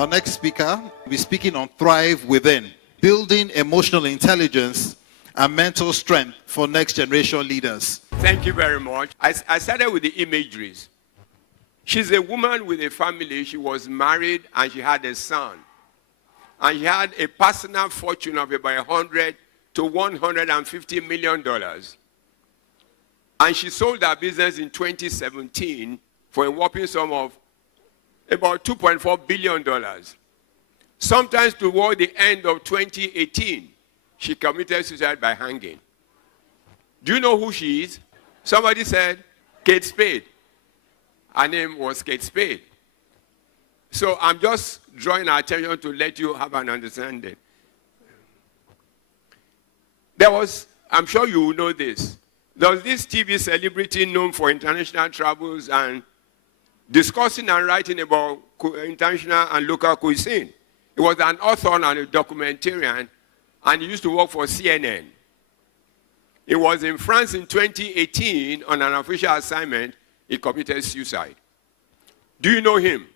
Our next speaker will be speaking on Thrive Within, building emotional intelligence and mental strength for next generation leaders. Thank you very much. I started with the imageries. She's a woman with a family. She was married and she had a son. And she had a personal fortune of about $100 to $150 million. And she sold her business in 2017 for a whopping sum of about $2.4 billion. Sometimes toward the end of 2018, she committed suicide by hanging. Do you know who she is? Somebody said, Kate Spade. Her name was Kate Spade. So I'm just drawing our attention to let you have an understanding. I'm sure you will know this. There was this TV celebrity known for international travels and discussing and writing about international and local cuisine. He was an author and a documentarian, and he used to work for CNN. He was in France in 2018 on an official assignment. He committed suicide. Do you know him?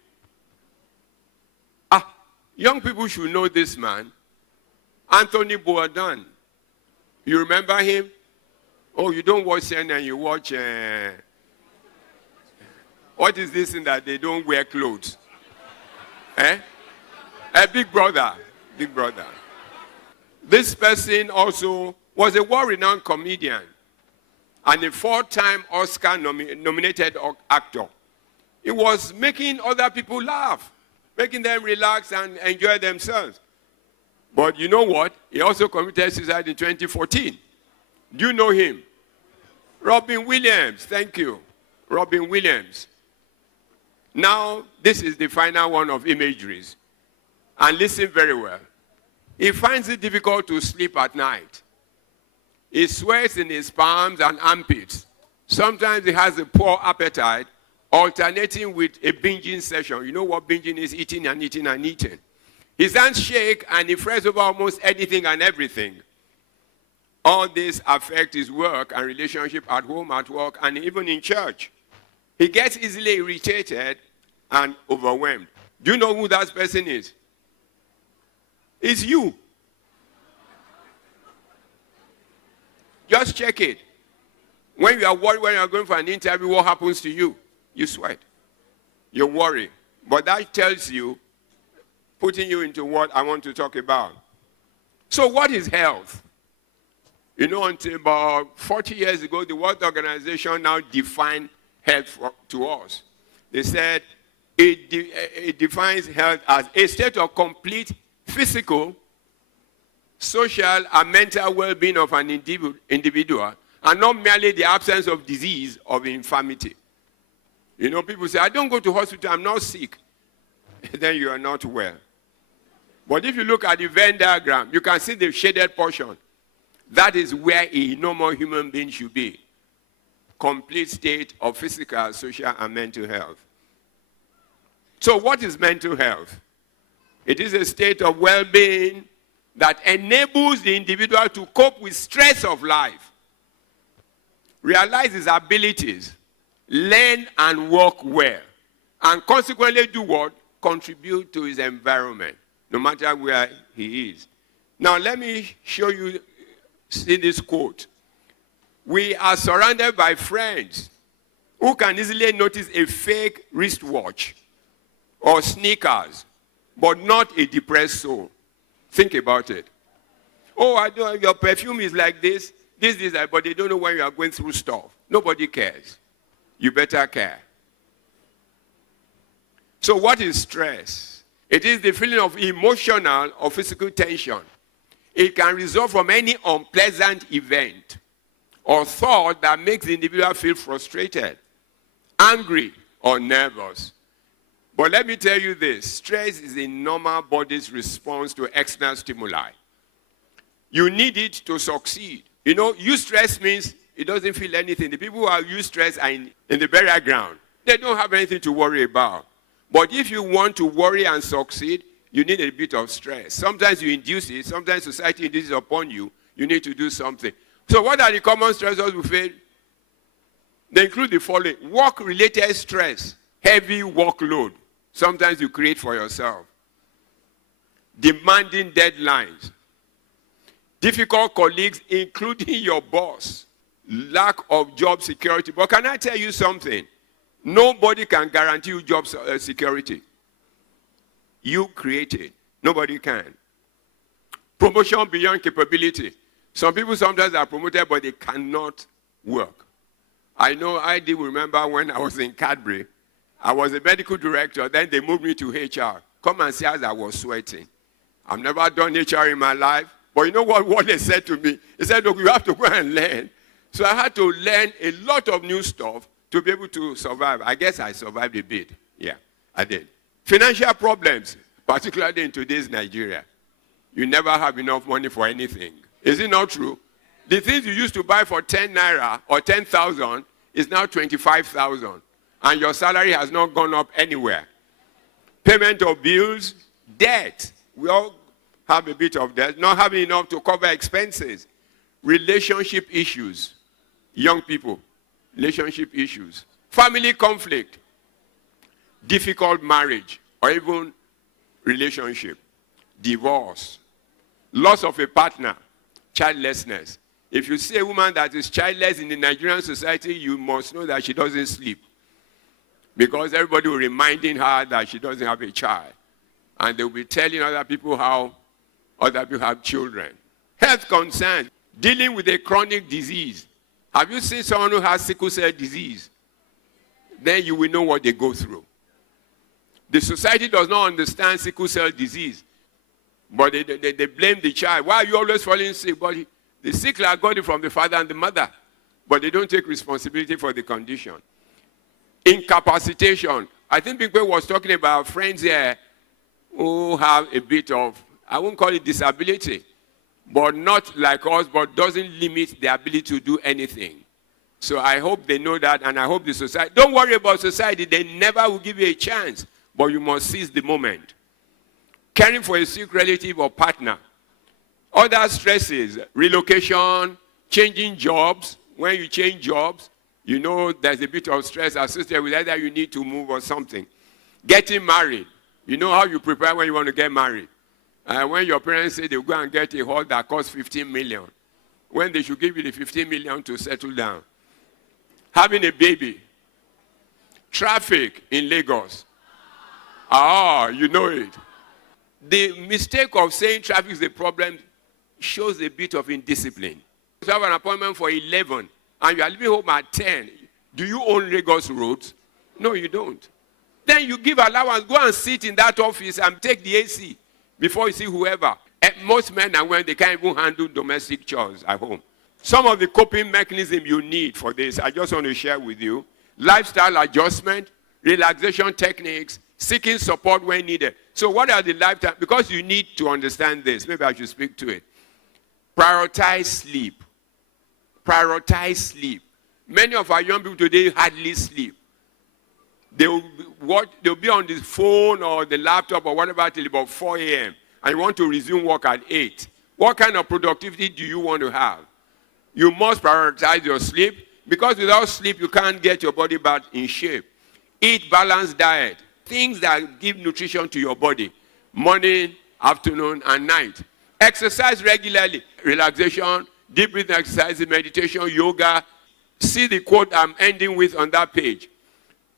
Young people should know this man. Anthony Bourdain. You remember him? Oh, you don't watch CNN, you watch... what is this thing that they don't wear clothes? Big Brother. Big Brother. This person also was a world-renowned comedian and a 4-time Oscar-nominated actor. He was making other people laugh, making them relax and enjoy themselves. But you know what? He also committed suicide in 2014. Do you know him? Robin Williams. Thank you. Robin Williams. Now, this is the final one of imageries. And listen very well. He finds it difficult to sleep at night. He sweats in his palms and armpits. Sometimes he has a poor appetite, alternating with a binging session. You know what binging is? Eating and eating and eating. His hands shake and he frets over almost anything and everything. All this affects his work and relationship at home, at work, and even in church. He gets easily irritated and overwhelmed. Do you know who that person is? It's you. Just check it. When you are worried, when you are going for an interview, what happens to you? You sweat. You worry. But that tells you, putting you into what I want to talk about. So what is health? You know, until about 40 years ago, the World Organization now defined health to us. They said it defines health as a state of complete physical, social, and mental well-being of an individual, and not merely the absence of disease or infirmity. You know, people say, I don't go to hospital, I'm not sick. Then you are not well. But if you look at the Venn diagram, you can see the shaded portion. That is where a normal human being should be. Complete state of physical, social, and mental health. So what is mental health? It is a state of well-being that enables the individual to cope with stress of life, realize his abilities, learn and work well, and consequently do what? Contribute to his environment, no matter where he is. Now let me show you, see this quote. We are surrounded by friends who can easily notice a fake wristwatch or sneakers, but not a depressed soul. Think about it. Oh, I don't, your perfume is like this, but they don't know when you are going through stuff. Nobody cares. You better care. So what is stress? It is the feeling of emotional or physical tension. It can result from any unpleasant event or thought that makes the individual feel frustrated, angry, or nervous. But let me tell you this, stress is a normal body's response to external stimuli. You need it to succeed. You know, eustress means it doesn't feel anything. The people who are eustress are in the burial ground. They don't have anything to worry about. But if you want to worry and succeed, you need a bit of stress. Sometimes you induce it. Sometimes society induces it upon you. You need to do something. So what are the common stressors we face? They include the following. Work-related stress, heavy workload. Sometimes you create for yourself. demanding deadlines, difficult colleagues, including your boss, lack of job security. But can I tell you something? Nobody can guarantee you job security. You create it. Nobody can. Promotion beyond capability. Some people sometimes are promoted, but they cannot work. I know I do remember when I was in Cadbury, I was a medical director, then they moved me to HR. Come and see as I was sweating. I've never done HR in my life, but you know what they said to me? They said, look, you have to go and learn. So I had to learn a lot of new stuff to be able to survive. I guess I survived a bit. Yeah, I did. Financial problems, particularly in today's Nigeria. You never have enough money for anything. Is it not true? The things you used to buy for 10 naira or 10,000 is now 25,000. And your salary has not gone up anywhere. Payment of bills, debt. We all have a bit of debt. Not having enough to cover expenses. Relationship issues. Young people, relationship issues. Family conflict. Difficult marriage or even relationship. Divorce. Loss of a partner. Childlessness. If you see a woman that is childless in the Nigerian society, you must know that she doesn't sleep. Because everybody will be reminding her that she doesn't have a child. And they will be telling other people how other people have children. Health concerns. Dealing with a chronic disease. Have you seen someone who has sickle cell disease? Then you will know what they go through. The society does not understand sickle cell disease. But they blame the child. Why are you always falling sick? But the sick got it from the father and the mother. But they don't take responsibility for the condition. Incapacitation. I think people was talking about friends here who have a bit of, I won't call it disability, but not like us, but doesn't limit their ability to do anything. So I hope they know that, and I hope the society, don't worry about society, they never will give you a chance, but you must seize the moment. Caring for a sick relative or partner. Other stresses, relocation, changing jobs. When you change jobs, you know there's a bit of stress associated with either you need to move or something. Getting married. You know how you prepare when you want to get married. When your parents say they'll go and get a hall that costs 15 million, when they should give you the 15 million to settle down. Having a baby. Traffic in Lagos. You know it. The mistake of saying traffic is a problem shows a bit of indiscipline. If you have an appointment for 11 and you are leaving home at 10, do you own Lagos roads? No, you don't. Then you give allowance, go and sit in that office and take the AC before you see whoever. And most men and women, they can't even handle domestic chores at home. Some of the coping mechanisms you need for this, I just want to share with you. Lifestyle adjustment, relaxation techniques, seeking support when needed. So what are the lifetime? Because you need to understand this. Maybe I should speak to it. Prioritize sleep. Prioritize sleep. Many of our young people today hardly sleep. They'll be on the phone or the laptop or whatever till about 4 a.m. and you want to resume work at 8. What kind of productivity do you want to have? You must prioritize your sleep because without sleep you can't get your body back in shape. Eat balanced diet. Things that give nutrition to your body. Morning, afternoon, and night. Exercise regularly. Relaxation, deep breathing exercises, meditation, yoga. See the quote I'm ending with on that page.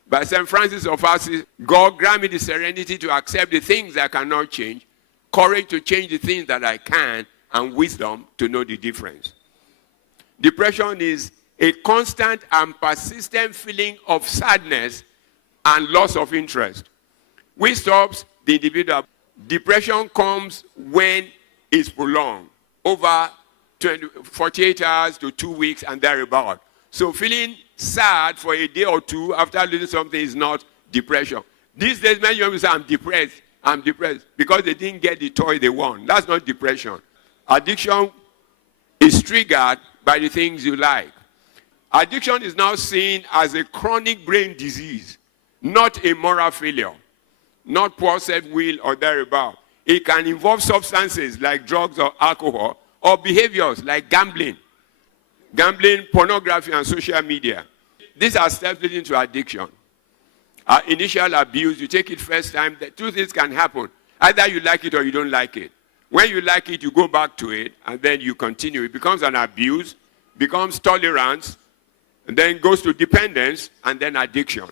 By St. Francis of Assisi, God grant me the serenity to accept the things I cannot change, courage to change the things that I can, and wisdom to know the difference. Depression is a constant and persistent feeling of sadness and loss of interest, which stops the individual. Depression comes when it's prolonged, over 48 hours to 2 weeks and thereabout. So feeling sad for a day or two after losing something is not depression. These days, many people say, I'm depressed, because they didn't get the toy they want. That's not depression. Addiction is triggered by the things you like. Addiction is now seen as a chronic brain disease, not a moral failure, not poor self-will or thereabout. It can involve substances like drugs or alcohol, or behaviors like gambling, pornography, and social media. These are steps leading to addiction. Initial abuse, you take it first time, two things can happen. Either you like it or you don't like it. When you like it, you go back to it, and then you continue. It becomes an abuse, becomes tolerance, and then goes to dependence, and then addiction.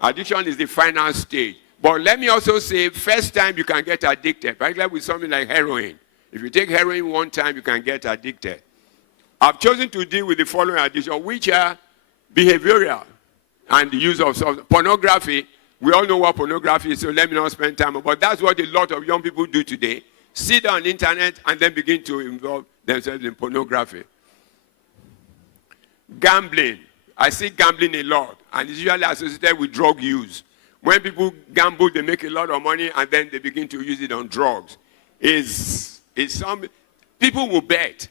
Addiction is the final stage. But let me also say, first time you can get addicted, particularly with something like heroin. If you take heroin one time, you can get addicted. I've chosen to deal with the following addiction, which are behavioral and the use of pornography. We all know what pornography is, so let me not spend time. But that's what a lot of young people do today. Sit on the internet and then begin to involve themselves in pornography. Gambling. I see gambling a lot, and it's usually associated with drug use. When people gamble, they make a lot of money, and then they begin to use it on drugs. People will bet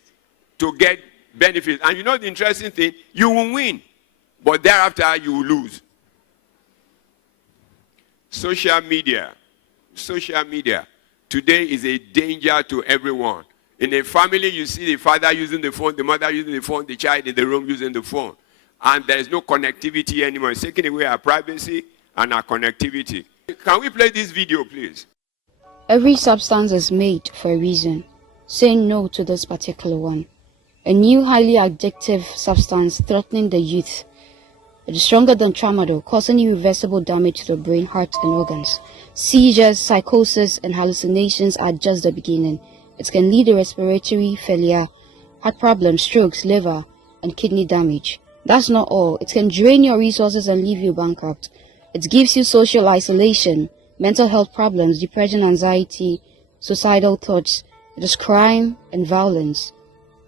to get benefits. And you know the interesting thing? You will win, but thereafter you will lose. Social media. Social media today is a danger to everyone. In a family, you see the father using the phone, the mother using the phone, the child in the room using the phone. And there is no connectivity anymore. It's taking away our privacy and our connectivity. Can we play this video, please? Every substance is made for a reason. Say no to this particular one. A new highly addictive substance threatening the youth. It is stronger than tramadol, causing irreversible damage to the brain, heart, and organs. Seizures, psychosis, and hallucinations are just the beginning. It can lead to respiratory failure, heart problems, strokes, liver, and kidney damage. That's not all. It can drain your resources and leave you bankrupt. It gives you social isolation, mental health problems, depression, anxiety, suicidal thoughts. It is crime and violence.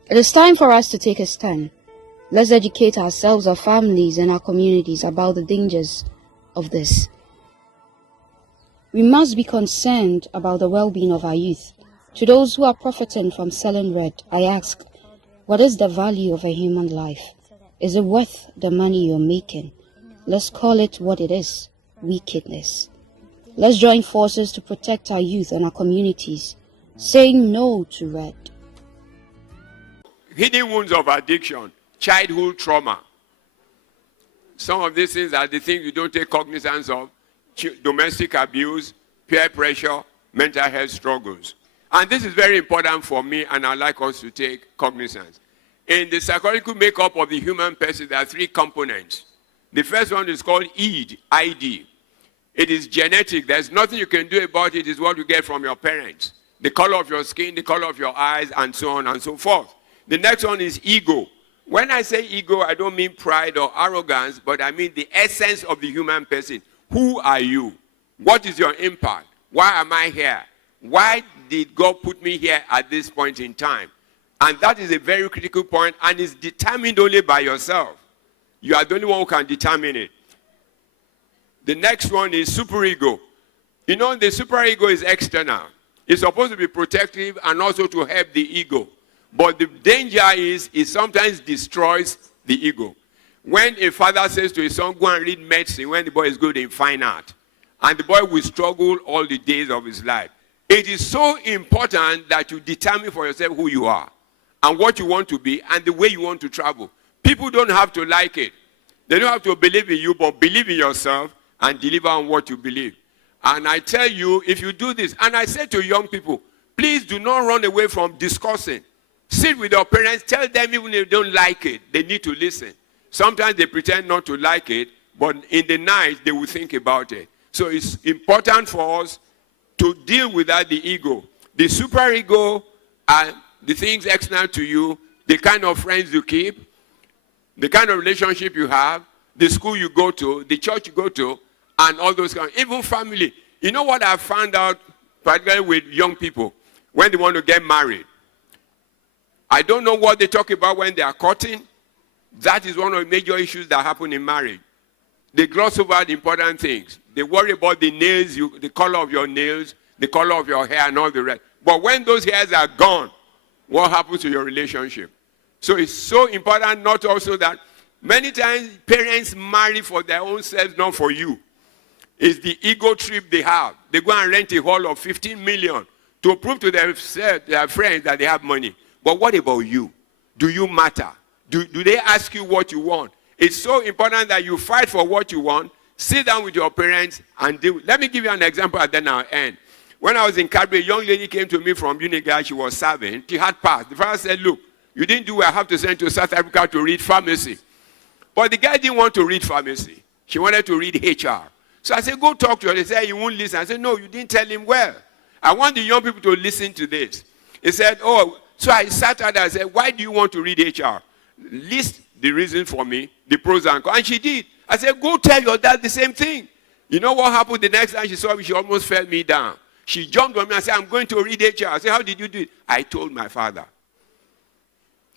It is time for us to take a stand. Let's educate ourselves, our families, and our communities about the dangers of this. We must be concerned about the well-being of our youth. To those who are profiting from selling red, I ask, what is the value of a human life? Is it worth the money you're making? Let's call it what it is, wickedness. Let's join forces to protect our youth and our communities, saying no to red. Hidden wounds of addiction, childhood trauma. Some of these things are the things you don't take cognizance of. Domestic abuse, peer pressure, mental health struggles. And this is very important for me, and I'd like us to take cognizance. In the psychological makeup of the human person, there are three components. The first one is called ID. It is genetic. There's nothing you can do about it. It's what you get from your parents. The color of your skin, the color of your eyes, and so on and so forth. The next one is ego. When I say ego, I don't mean pride or arrogance, but I mean the essence of the human person. Who are you? What is your impact? Why am I here? Why did God put me here at this point in time? And that is a very critical point, and it's determined only by yourself. You are the only one who can determine it. The next one is superego. You know, the superego is external. It's supposed to be protective and also to help the ego. But the danger is it sometimes destroys the ego. When a father says to his son, go and read medicine when the boy is good in fine art, and the boy will struggle all the days of his life. It is so important that you determine for yourself who you are and what you want to be and the way you want to travel. People don't have to like it. They don't have to believe in you, but believe in yourself and deliver on what you believe. And I tell you, if you do this, and I say to young people, please do not run away from discussing. Sit with your parents, tell them even if they don't like it, they need to listen. Sometimes they pretend not to like it, but in the night they will think about it. So it's important for us to deal with that, the ego. The superego are the things external to you, the kind of friends you keep, the kind of relationship you have, the school you go to, the church you go to, and all those kinds. Even family. You know what I found out, particularly with young people, when they want to get married? I don't know what they talk about when they are courting. That is one of the major issues that happen in marriage. They gloss over the important things. They worry about the nails, the color of your nails, the color of your hair, and all the rest. But when those hairs are gone, what happens to your relationship? So it's so important not also that many times parents marry for their own selves, not for you. It's the ego trip they have. They go and rent a hall of 15 million to prove to their friends that they have money. But what about you? Do you matter? Do they ask you what you want? It's so important that you fight for what you want. Sit down with your parents and do. Let me give you an example and then I'll end. When I was in Cadbury, a young lady came to me from Unigar. She was serving. She had passed. The father said, look, you didn't do well. I have to send to South Africa to read pharmacy. But the guy didn't want to read pharmacy. She wanted to read HR. So I said, go talk to her. They said, he won't listen. I said, no, you didn't tell him well. I want the young people to listen to this. He said, oh, so I sat her there and said, why do you want to read HR? List the reason for me, the pros and cons. And she did. I said, go tell your dad the same thing. You know what happened the next time she saw me? She almost fell me down. She jumped on me and said, I'm going to read HR. I said, how did you do it? I told my father.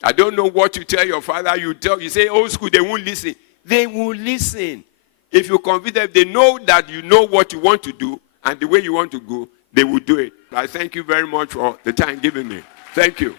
I don't know what to tell your father. You say, old school, they won't listen. They will listen. If you convince them, they know that you know what you want to do and the way you want to go, they will do it. I thank you very much for the time given me. Thank you.